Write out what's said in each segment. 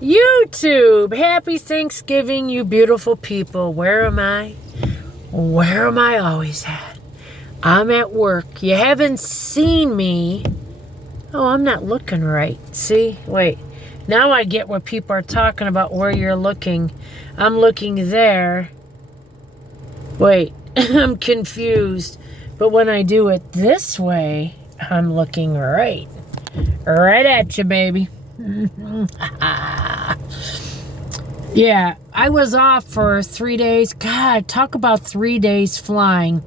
YouTube, happy Thanksgiving, you beautiful people. Where am I? Where am I always at? I'm at work. You haven't seen me. Oh, I'm not looking right. See? Wait. Now I get what people are talking about, where you're looking. I'm looking there. Wait, I'm confused. But when I do it this way, I'm looking right. Right at you, baby. Yeah, I was off for 3 days. God, talk about 3 days flying.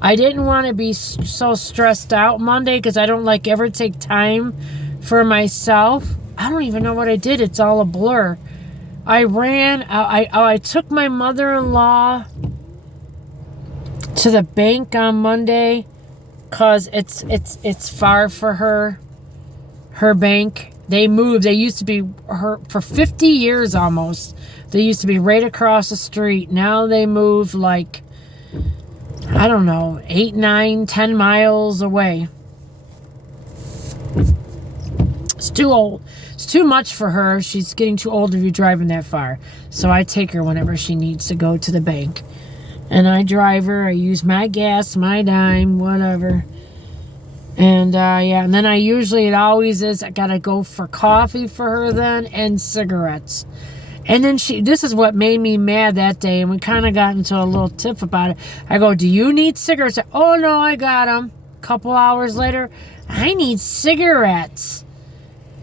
I didn't want to be so stressed out Monday because I don't ever take time for myself. I don't even know what I did. It's all a blur. I ran. I took my mother-in-law to the bank on Monday because it's far for her. Her bank. They moved. They used to be for 50 years almost. They used to be right across the street. Now they moved I don't know, 8, 9, 10 miles away. It's too old. It's too much for her. She's getting too old to be driving that far. So I take her whenever she needs to go to the bank. And I drive her. I use my gas, my dime, whatever. And, yeah, and then it always is, I gotta go for coffee for her then, and cigarettes. And then this is what made me mad that day, and we kind of got into a little tiff about it. I go, do you need cigarettes? Oh, no, I got them. A couple hours later, I need cigarettes.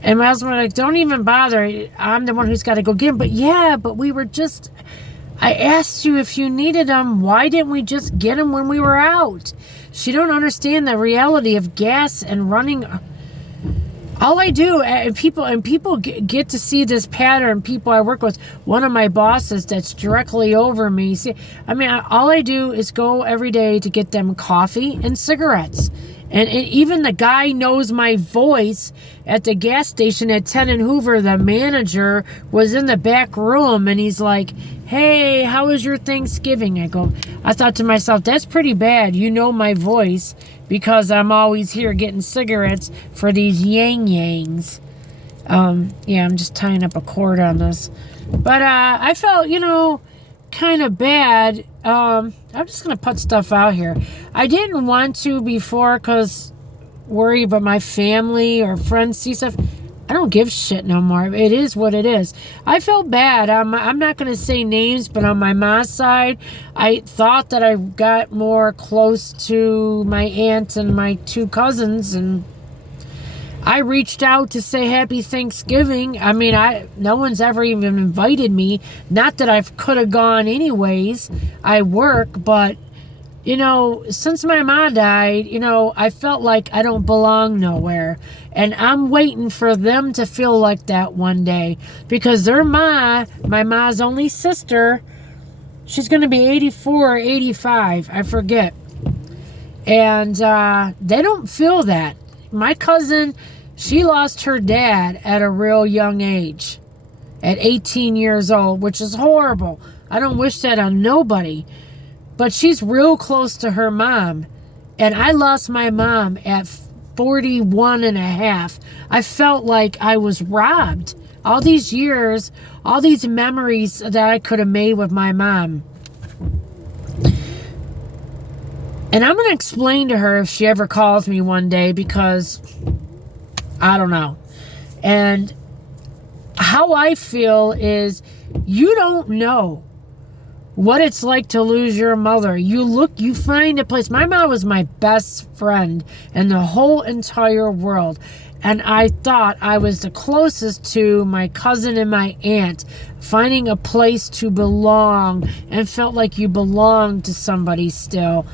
And my husband was like, don't even bother. I'm the one who's got to go get them. But, yeah, but I asked you if you needed them. Why didn't we just get them when we were out? She don't understand the reality of gas and running. All I do, and people get to see this pattern. People I work with, one of my bosses that's directly over me. See, all I do is go every day to get them coffee and cigarettes. And even the guy knows my voice at the gas station at 10 and Hoover. The manager was in the back room, and he's like, hey, how was your Thanksgiving? I thought to myself, that's pretty bad. You know my voice because I'm always here getting cigarettes for these yang-yangs. Yeah, I'm just tying up a cord on this. But I felt, kind of bad. I'm just going to put stuff out here. I didn't want to before because worry about my family or friends see stuff. I don't give shit no more. It is what it is. I felt bad. I'm not going to say names, but on my mom's side, I thought that I got more close to my aunt and my 2 cousins, and I reached out to say happy Thanksgiving. No one's ever even invited me. Not that I could have gone anyways. I work, but, since my mom died, I felt like I don't belong nowhere. And I'm waiting for them to feel like that one day. Because my mom's only sister, she's going to be 84 or 85. I forget. And they don't feel that. My cousin, she lost her dad at a real young age. At 18 years old, which is horrible. I don't wish that on nobody. But she's real close to her mom. And I lost my mom at 41 and a half. I felt like I was robbed. All these years, all these memories that I could have made with my mom. And I'm going to explain to her if she ever calls me one day, because I don't know. And how I feel is, you don't know what it's like to lose your mother. You find a place. My mom was my best friend in the whole entire world. And I thought I was the closest to my cousin and my aunt, finding a place to belong, and felt like you belonged to somebody still.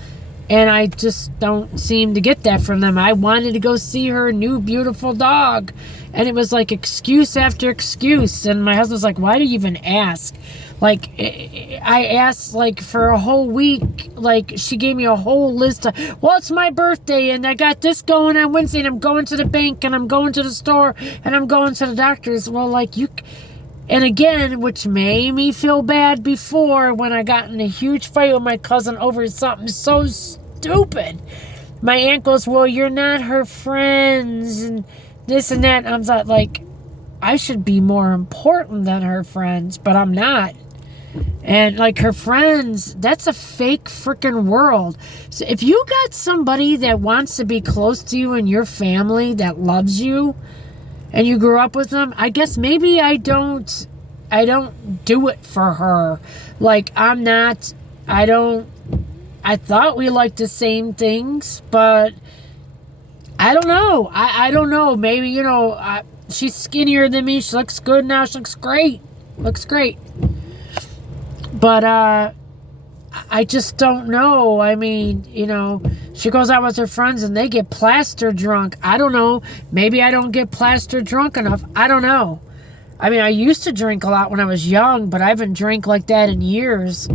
And I just don't seem to get that from them. I wanted to go see her new beautiful dog. And it was like excuse after excuse. And my husband's like, why do you even ask? I asked for a whole week. She gave me a whole list of, well, it's my birthday and I got this going on Wednesday and I'm going to the bank and I'm going to the store and I'm going to the doctor's. Well, and again, which made me feel bad before, when I got in a huge fight with my cousin over something so stupid. My aunt goes, well, you're not her friends and this and that. And I'm like, I should be more important than her friends, but I'm not. And like her friends, that's a fake freaking world. So if you got somebody that wants to be close to you and your family that loves you and you grew up with them, I guess maybe I don't do it for her. Like I thought we liked the same things, but I don't know. I don't know. Maybe, she's skinnier than me. She looks good now. She looks great. But I just don't know. I mean, she goes out with her friends and they get plastered drunk. I don't know. Maybe I don't get plastered drunk enough. I don't know. I mean, I used to drink a lot when I was young, but I haven't drank like that in years.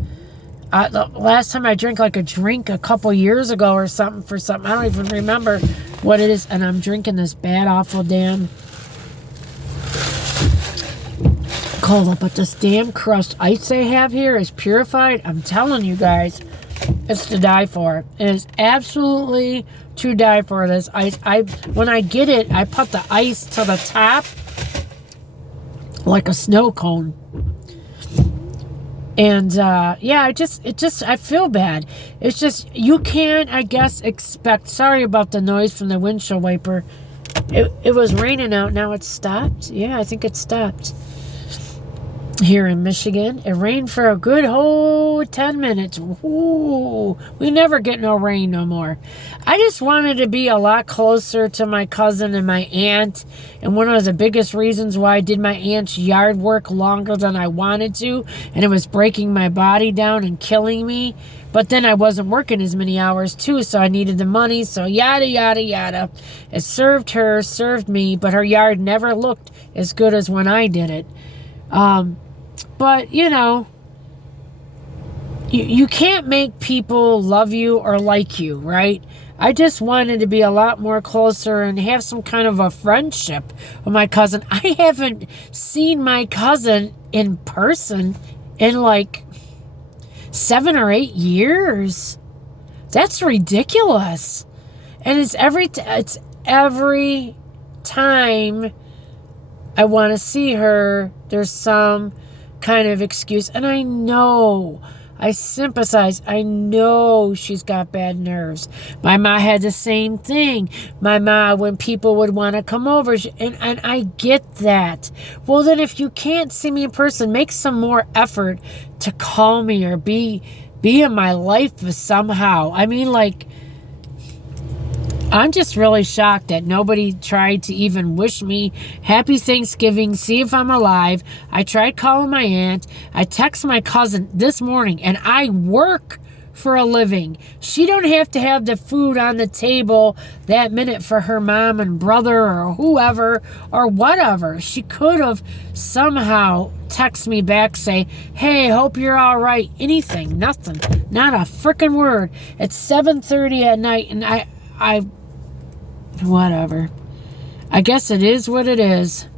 The last time I drank like a drink a couple years ago or something for something. I don't even remember what it is. And I'm drinking this bad, awful damn cola. But this damn crushed ice they have here is purified. I'm telling you guys, it's to die for. It is absolutely to die for, this ice. When I get it, I put the ice to the top like a snow cone. And yeah, I feel bad. It's just, you can't, I guess, expect. Sorry about the noise from the windshield wiper. It was raining out. Now it's stopped. Yeah, I think it stopped here in Michigan. It rained for a good whole 10 minutes. Ooh, we never get no rain no more. I just wanted to be a lot closer to my cousin and my aunt. And one of the biggest reasons why I did my aunt's yard work longer than I wanted to, and it was breaking my body down and killing me. But then I wasn't working as many hours too, so I needed the money. So yada, yada, yada. It served her, served me, but her yard never looked as good as when I did it. But, you can't make people love you or like you, right? I just wanted to be a lot more closer and have some kind of a friendship with my cousin. I haven't seen my cousin in person in like 7 or 8 years. That's ridiculous. And it's every time I want to see her, there's some kind of excuse. And I know, I sympathize. I know she's got bad nerves. My ma had the same thing. My ma, when people would want to come over, and I get that. Well, then if you can't see me in person, make some more effort to call me or be in my life somehow. I mean, like, I'm just really shocked that nobody tried to even wish me happy Thanksgiving, see if I'm alive. I tried calling my aunt. I text my cousin this morning, and I work for a living. She don't have to have the food on the table that minute for her mom and brother or whoever or whatever. She could have somehow text me back, say, hey, hope you're all right. Anything, nothing, not a freaking word. It's 7:30 at night, and I whatever. I guess it is what it is.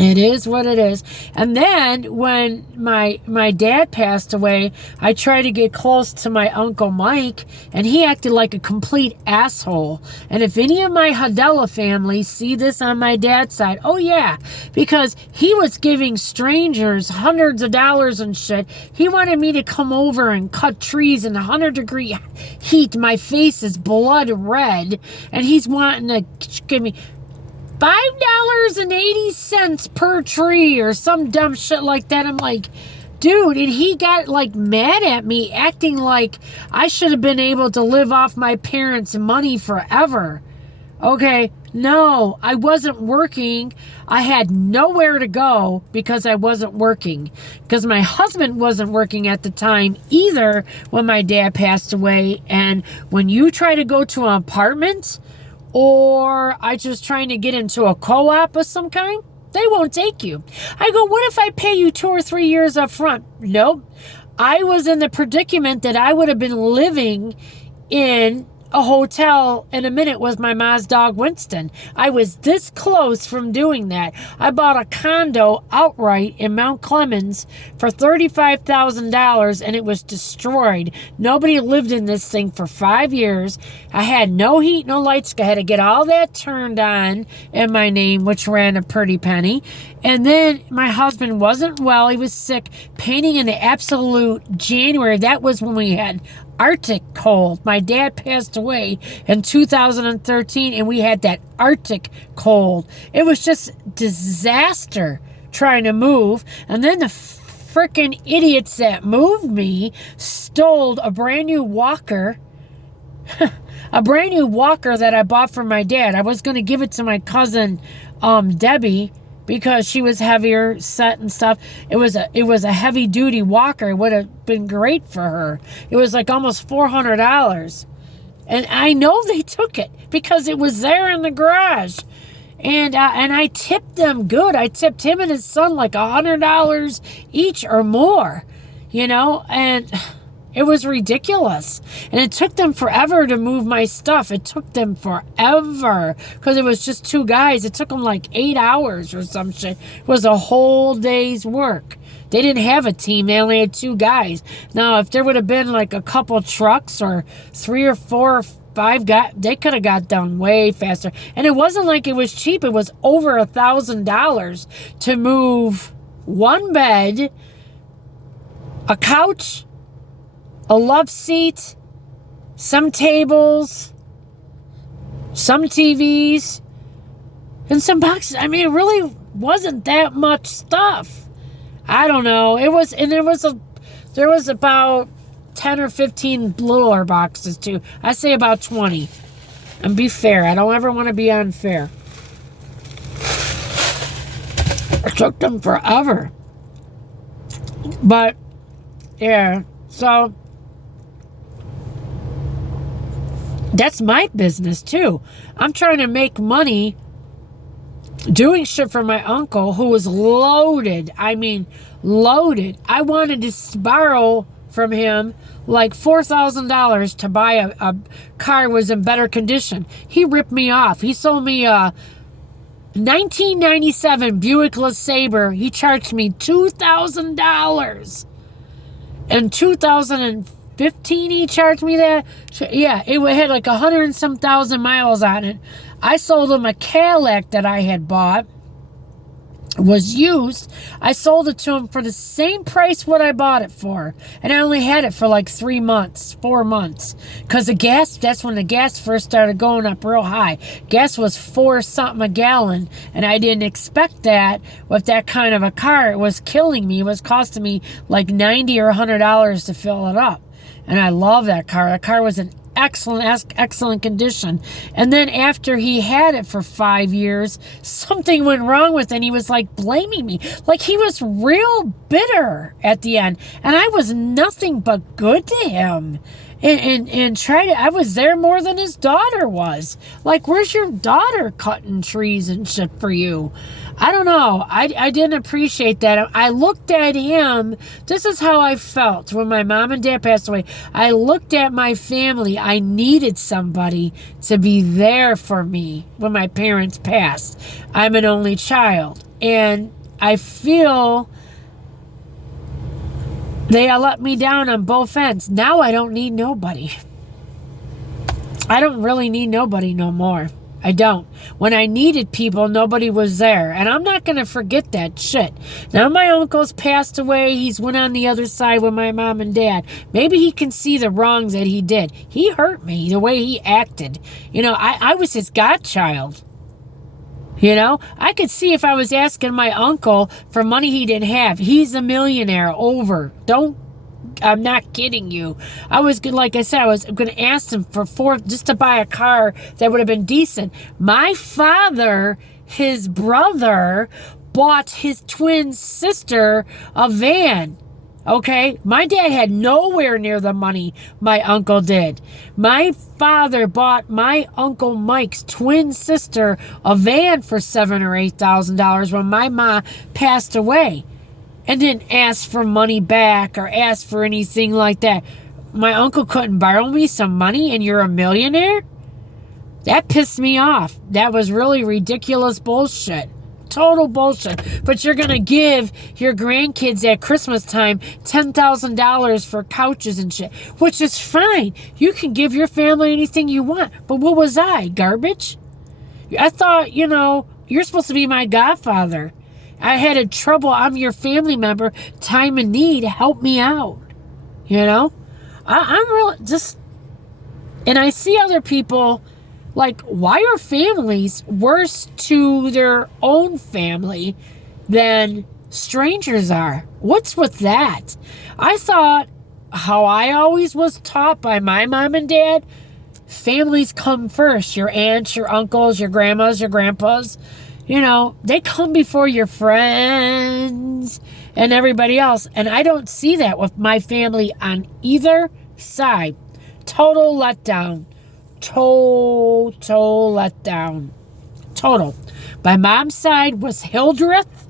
It is what it is. And then when my dad passed away, I tried to get close to my Uncle Mike, and he acted like a complete asshole. And if any of my Hadella family see this on my dad's side, oh yeah, because he was giving strangers hundreds of dollars and shit. He wanted me to come over and cut trees in 100-degree heat. My face is blood red, and he's wanting to give me $5.80 per tree or some dumb shit like that. I'm like, dude, and he got like mad at me, acting like I should have been able to live off my parents' money forever. Okay, no, I wasn't working. I had nowhere to go because I wasn't working. Because my husband wasn't working at the time either when my dad passed away. And when you try to go to an apartment, or I just trying to get into a co-op of some kind, they won't take you. I go, what if I pay you 2 or 3 years up front? Nope. I was in the predicament that I would have been living in a hotel in a minute with my mom's dog Winston. I was this close from doing that. I bought a condo outright in Mount Clemens for $35,000 and it was destroyed. Nobody lived in this thing for 5 years. I had no heat, no lights. I had to get all that turned on in my name, which ran a pretty penny. And then my husband wasn't well. He was sick, painting in the absolute January. That was when we had Arctic cold. My dad passed away in 2013 and we had that Arctic cold. It was just disaster trying to move. And then the freaking idiots that moved me stole a brand new walker. A brand new walker that I bought for my dad. I was going to give it to my cousin Debbie, because she was heavier set and stuff. It was a heavy duty walker. It would have been great for her. It was like almost $400. And I know they took it because it was there in the garage. And I tipped them good. I tipped him and his son like $100 each or more, and it was ridiculous. And it took them forever to move my stuff. It took them forever because it was just two guys. It took them like 8 hours or some shit. It was a whole day's work. They didn't have a team. They only had two guys. Now, if there would have been like a couple trucks or 3 or 4 or 5 guys, they could have got done way faster. And it wasn't like it was cheap. It was over $1,000 to move one bed, a couch, a love seat, some tables, some TVs, and some boxes. I mean, it really wasn't that much stuff. I don't know. It was, and there was about 10 or 15 littler boxes too. I say about 20. And be fair. I don't ever want to be unfair. It took them forever. But yeah, so that's my business too. I'm trying to make money doing shit for my uncle who was loaded. I mean, loaded. I wanted to borrow from him like $4,000 to buy a car that was in better condition. He ripped me off. He sold me a 1997 Buick LeSabre. He charged me $2,000. In 2015, he charged me that. Yeah, it had like 100 and some thousand miles on it. I sold him a Cadillac that I had bought. It was used. I sold it to him for the same price what I bought it for. And I only had it for like 4 months. Because the gas, that's when the gas first started going up real high. Gas was 4 something a gallon. And I didn't expect that with that kind of a car. It was killing me. It was costing me like $90 or $100 to fill it up. And I love that car. That car was in excellent condition. And then after he had it for 5 years, something went wrong with it, and he was like blaming me. Like he was real bitter at the end. And I was nothing but good to him. And I was there more than his daughter was. Like, where's your daughter cutting trees and shit for you? I don't know. I didn't appreciate that. I looked at him. This is how I felt when my mom and dad passed away. I looked at my family. I needed somebody to be there for me when my parents passed. I'm an only child. And I feel they let me down on both ends. Now I don't need nobody. I don't really need nobody no more. I don't. When I needed people, nobody was there. And I'm not going to forget that shit. Now my uncle's passed away. He's went on the other side with my mom and dad. Maybe he can see the wrongs that he did. He hurt me the way he acted. I was his godchild. I could see if I was asking my uncle for money he didn't have. He's a millionaire. Over. I'm not kidding you. Like I said, I was going to ask him for just to buy a car that would have been decent. My father, his brother, bought his twin sister a van. Okay? My dad had nowhere near the money my uncle did. My father bought my Uncle Mike's twin sister a van for $7,000 or $8,000 when my mom passed away. And didn't ask for money back or ask for anything like that. my uncle couldn't borrow me some money and you're a millionaire? That pissed me off. That was really ridiculous bullshit. Total bullshit. But you're going to give your grandkids at Christmas time $10,000 for couches and shit, which is fine. You can give your family anything you want. But what was I? Garbage? I thought, you're supposed to be my godfather. I had a trouble. I'm your family member. Time of need. Help me out. I'm really just... And I see other people... Like, why are families worse to their own family than strangers are? What's with that? I thought, how I always was taught by my mom and dad, families come first. Your aunts, your uncles, your grandmas, your grandpas, they come before your friends and everybody else. And I don't see that with my family on either side. Total letdown. Total letdown. Total. My mom's side was Hildreth,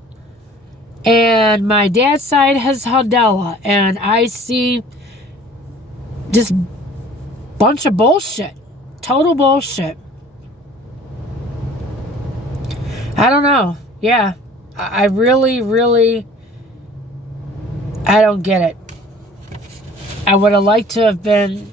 and my dad's side has Hadella, and I see this bunch of bullshit. Total bullshit. I don't know. Yeah. I really, really, I don't get it. I would have liked to have been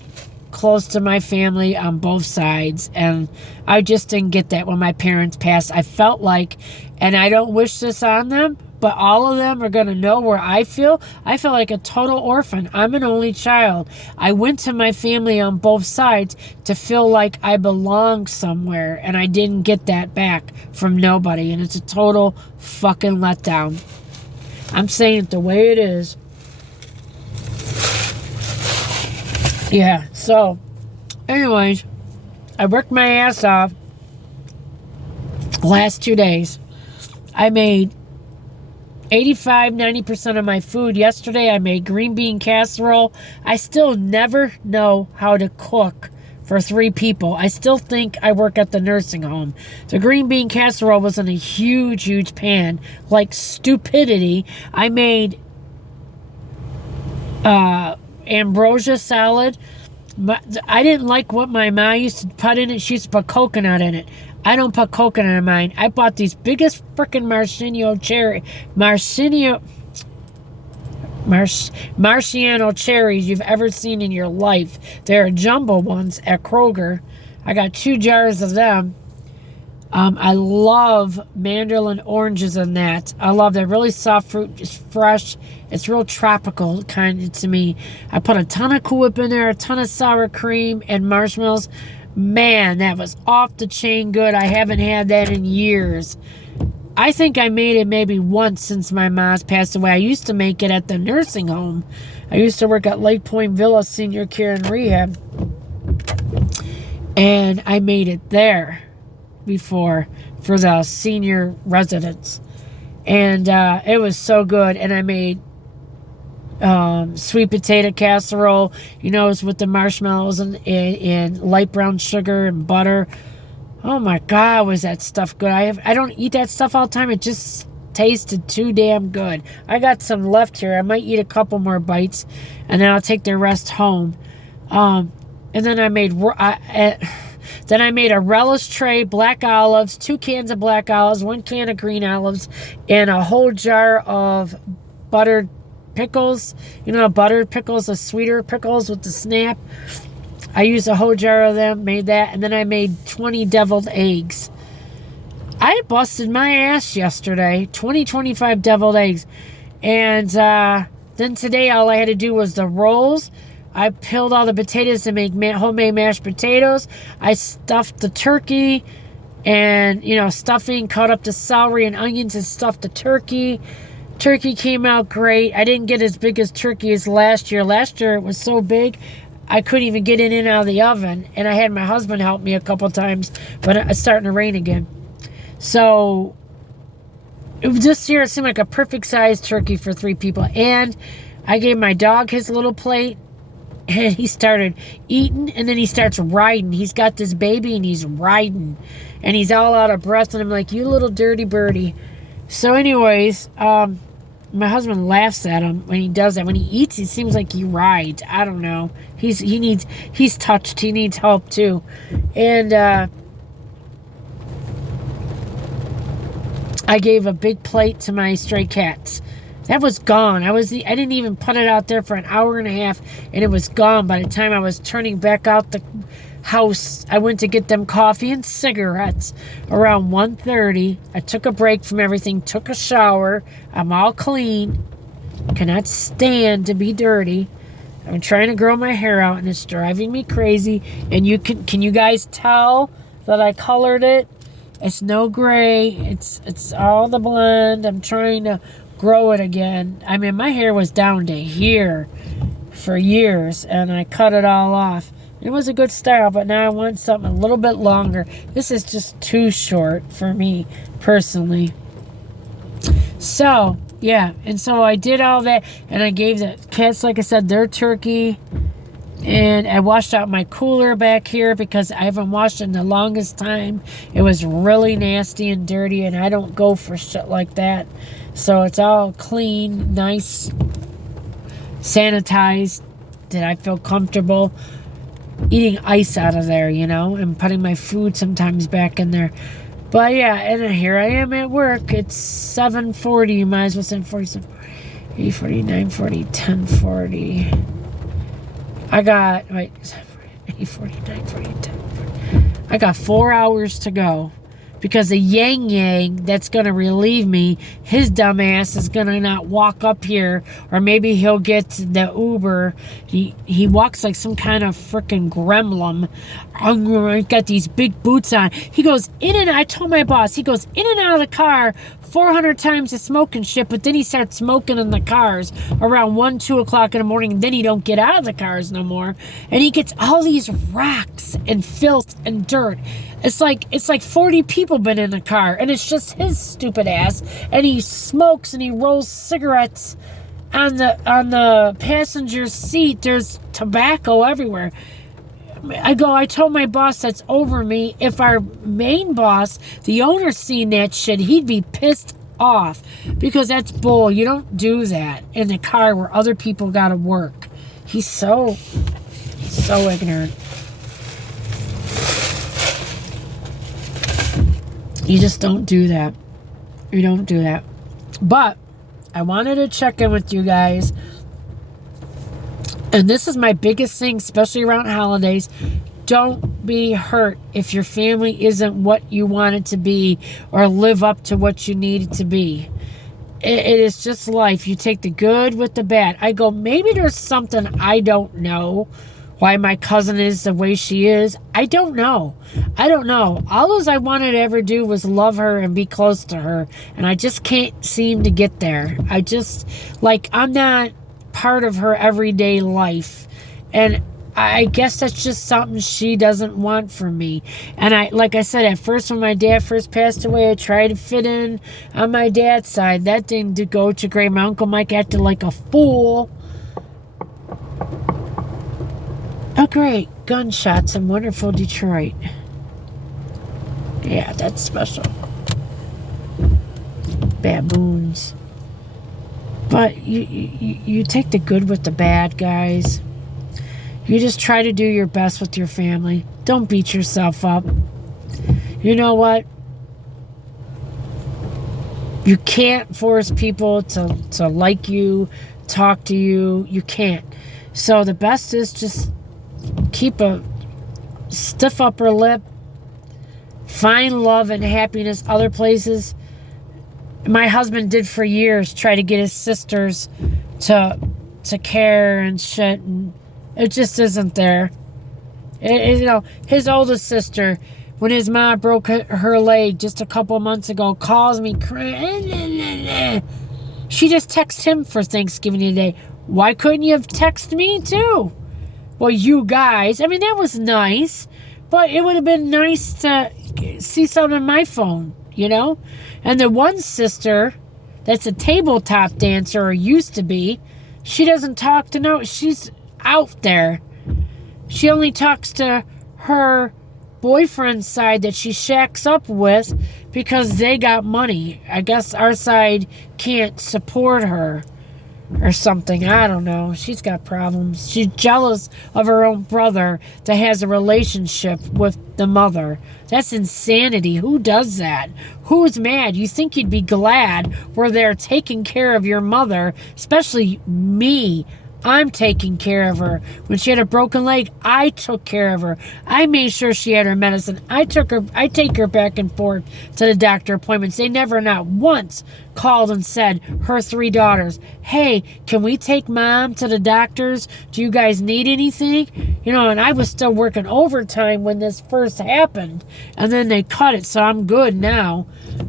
close to my family on both sides, and I just didn't get that when my parents passed. I felt like, and I don't wish this on them, but all of them are going to know where I feel like a total orphan. I'm an only child. I went to my family on both sides to feel like I belonged somewhere, and I didn't get that back from nobody, and it's a total fucking letdown. I'm saying it the way it is. Yeah, so, anyways, I worked my ass off the last 2 days. I made 85-90% of my food. Yesterday, I made green bean casserole. I still never know how to cook for 3 people. I still think I work at the nursing home. The green bean casserole was in a huge pan, like stupidity. I made ambrosia salad. I didn't like what my mom used to put in it. She used to put coconut in it. I don't put coconut in mine. I bought these biggest freaking Marciano cherries you've ever seen in your life. They're jumbo ones at Kroger. I got 2 jars of them. I love mandarin oranges in that. I love that really soft fruit. It's fresh. It's real tropical kind of to me. I put a ton of Cool Whip in there, a ton of sour cream and marshmallows. Man, that was off the chain good. I haven't had that in years. I think I made it maybe once since my mom's passed away. I used to make it at the nursing home. I used to work at Lake Point Villa Senior Care and Rehab. And I made it there before for the senior residents, and it was so good. And I made sweet potato casserole, it's with the marshmallows and light brown sugar and butter. Oh my god, was that stuff good. I don't eat that stuff all the time. It just tasted too damn good. I got some left here. I might eat a couple more bites, and then I'll take the rest home. And then I made a relish tray, black olives, 2 cans of black olives, 1 can of green olives, and a whole jar of buttered pickles. Buttered pickles, the sweeter pickles with the snap. I used a whole jar of them, made that, and then I made 20 deviled eggs. I busted my ass yesterday, 25 deviled eggs. And then today all I had to do was the rolls. I peeled all the potatoes to make homemade mashed potatoes. I stuffed the turkey and, stuffing, cut up the celery and onions and stuffed the turkey. Turkey came out great. I didn't get as big as turkey as last year. Last year it was so big, I couldn't even get it in and out of the oven. And I had my husband help me a couple times, but it's starting to rain again. So this year it seemed like a perfect size turkey for 3 people. And I gave my dog his little plate. And he started eating, and then he starts riding. He's got this baby, and he's riding. And he's all out of breath, and I'm like, you little dirty birdie. So anyways, my husband laughs at him when he does that. When he eats, he seems like he rides. I don't know. He's touched. He needs help too. And I gave a big plate to my stray cats. That was gone. I didn't even put it out there for an hour and a half, and it was gone. By the time I was turning back out the house, I went to get them coffee and cigarettes around 1:30. I took a break from everything, took a shower. I'm all clean. Cannot stand to be dirty. I'm trying to grow my hair out, and it's driving me crazy. And can you guys tell that I colored it? It's no gray. It's all the blonde. I'm trying to grow it again. I mean, my hair was down to here for years, and I cut it all off. It was a good style, but now I want something a little bit longer. This is just too short for me personally. So yeah, and so I did all that, and I gave the cats, like I said, their turkey. And I washed out my cooler back here because I haven't washed it in the longest time. It was really nasty and dirty, and I don't go for shit like that. So it's all clean, nice, sanitized, that I feel comfortable eating ice out of there, you know, and putting my food sometimes back in there. But yeah, and here I am at work. It's 7:40. You might as well say 47, 8:40, 9:40, 10:40. I got, 8:40, 9:40, 10:40. I got 4 hours to go. Because the yang that's going to relieve me, his dumbass is going to not walk up here. Or maybe he'll get the Uber. He walks like some kind of freaking gremlin. He's got these big boots on. He goes in and out. I told my boss, he goes in and out of the car 400 times to smoke and shit. But then he starts smoking in the cars around 1, 2 o'clock in the morning. And then he don't get out of the cars no more. And he gets all these rocks and filth and dirt. It's like 40 people been in the car, and it's just his stupid ass. And he smokes and he rolls cigarettes on the passenger seat. There's tobacco everywhere. I told my boss that's over me. If our main boss, the owner, seen that shit, he'd be pissed off because that's bull. You don't do that in the car where other people gotta work. He's so ignorant. You just don't do that. You don't do that. But I wanted to check in with you guys. And this is my biggest thing, especially around holidays. Don't be hurt if your family isn't what you want it to be or live up to what you need it to be. It is just life. You take the good with the bad. I go, maybe there's something I don't know. Why my cousin is the way she is, I don't know. All I wanted to ever do was love her and be close to her. And I just can't seem to get there. I'm not part of her everyday life. And I guess that's just something she doesn't want from me. And like I said, at first when my dad first passed away, I tried to fit in on my dad's side. That didn't go too great. My Uncle Mike acted like a fool. Oh, great. Gunshots in wonderful Detroit. Yeah, that's special. Baboons. But you take the good with the bad, guys. You just try to do your best with your family. Don't beat yourself up. You know what? You can't force people to like you, talk to you. You can't. So the best is just keep a stiff upper lip. Find love and happiness other places. My husband did for years try to get his sisters to care and shit, and it just isn't there. His oldest sister, when his mom broke her leg just a couple months ago, calls me crying. She just texted him for Thanksgiving today. Why couldn't you have texted me too? Well, you guys, I mean, that was nice, but it would have been nice to see something on my phone, you know? And the one sister that's a tabletop dancer, or used to be, she doesn't talk to she's out there. She only talks to her boyfriend's side that she shacks up with because they got money. I guess our side can't support her or something. I don't know. She's got problems. She's jealous of her own brother that has a relationship with the mother. That's insanity. Who does that? Who's mad? You think you'd be glad we're there taking care of your mother, especially me. I'm taking care of her. When she had a broken leg, I took care of her. I made sure she had her medicine. I take her back and forth to the doctor appointments. They never not once called and said, her 3 daughters, hey, can we take mom to the doctors? Do you guys need anything? You know, and I was still working overtime when this first happened. And then they cut it, so I'm good now.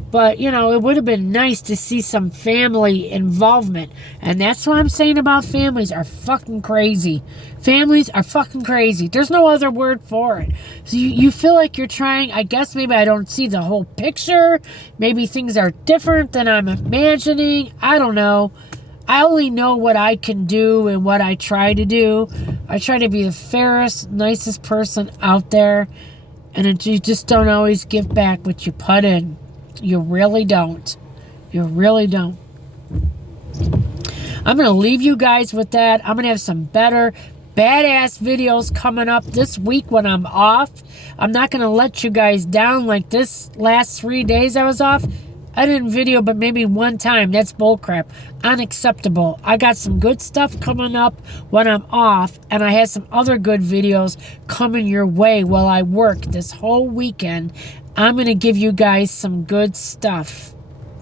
But, you know, it would have been nice to see some family involvement. And that's what I'm saying about families are fucking crazy. Families are fucking crazy. There's no other word for it. So you feel like you're trying. I guess maybe I don't see the whole picture. Maybe things are different than I'm imagining. I don't know. I only know what I can do and what I try to do. I try to be the fairest, nicest person out there. And you just don't always give back what you put in. You really don't. You really don't. I'm going to leave you guys with that. I'm going to have some better, badass videos coming up this week when I'm off. I'm not going to let you guys down like this last 3 days I was off. I didn't video but maybe one time. That's bullcrap. Unacceptable. I got some good stuff coming up when I'm off, and I had some other good videos coming your way while I work this whole weekend. I'm going to give you guys some good stuff.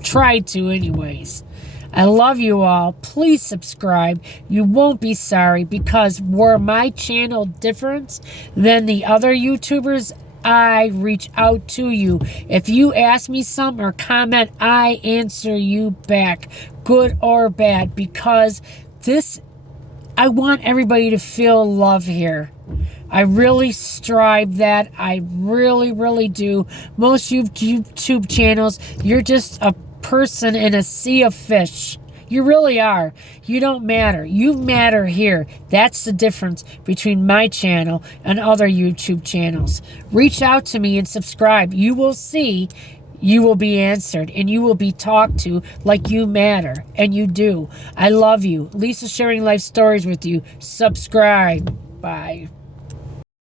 Try to anyways. I love you all. Please subscribe. You won't be sorry, because were my channel different than the other YouTubers, I reach out to you. If you ask me something or comment, I answer you back, good or bad, because I want everybody to feel love here. I really strive that. I really, really do. Most YouTube channels, you're just a person in a sea of fish. You really are. You don't matter. You matter here. That's the difference between my channel and other YouTube channels. Reach out to me and subscribe. You will see. You will be answered, and you will be talked to like you matter, and you do. I love you. Lisa sharing life stories with you. Subscribe. Bye.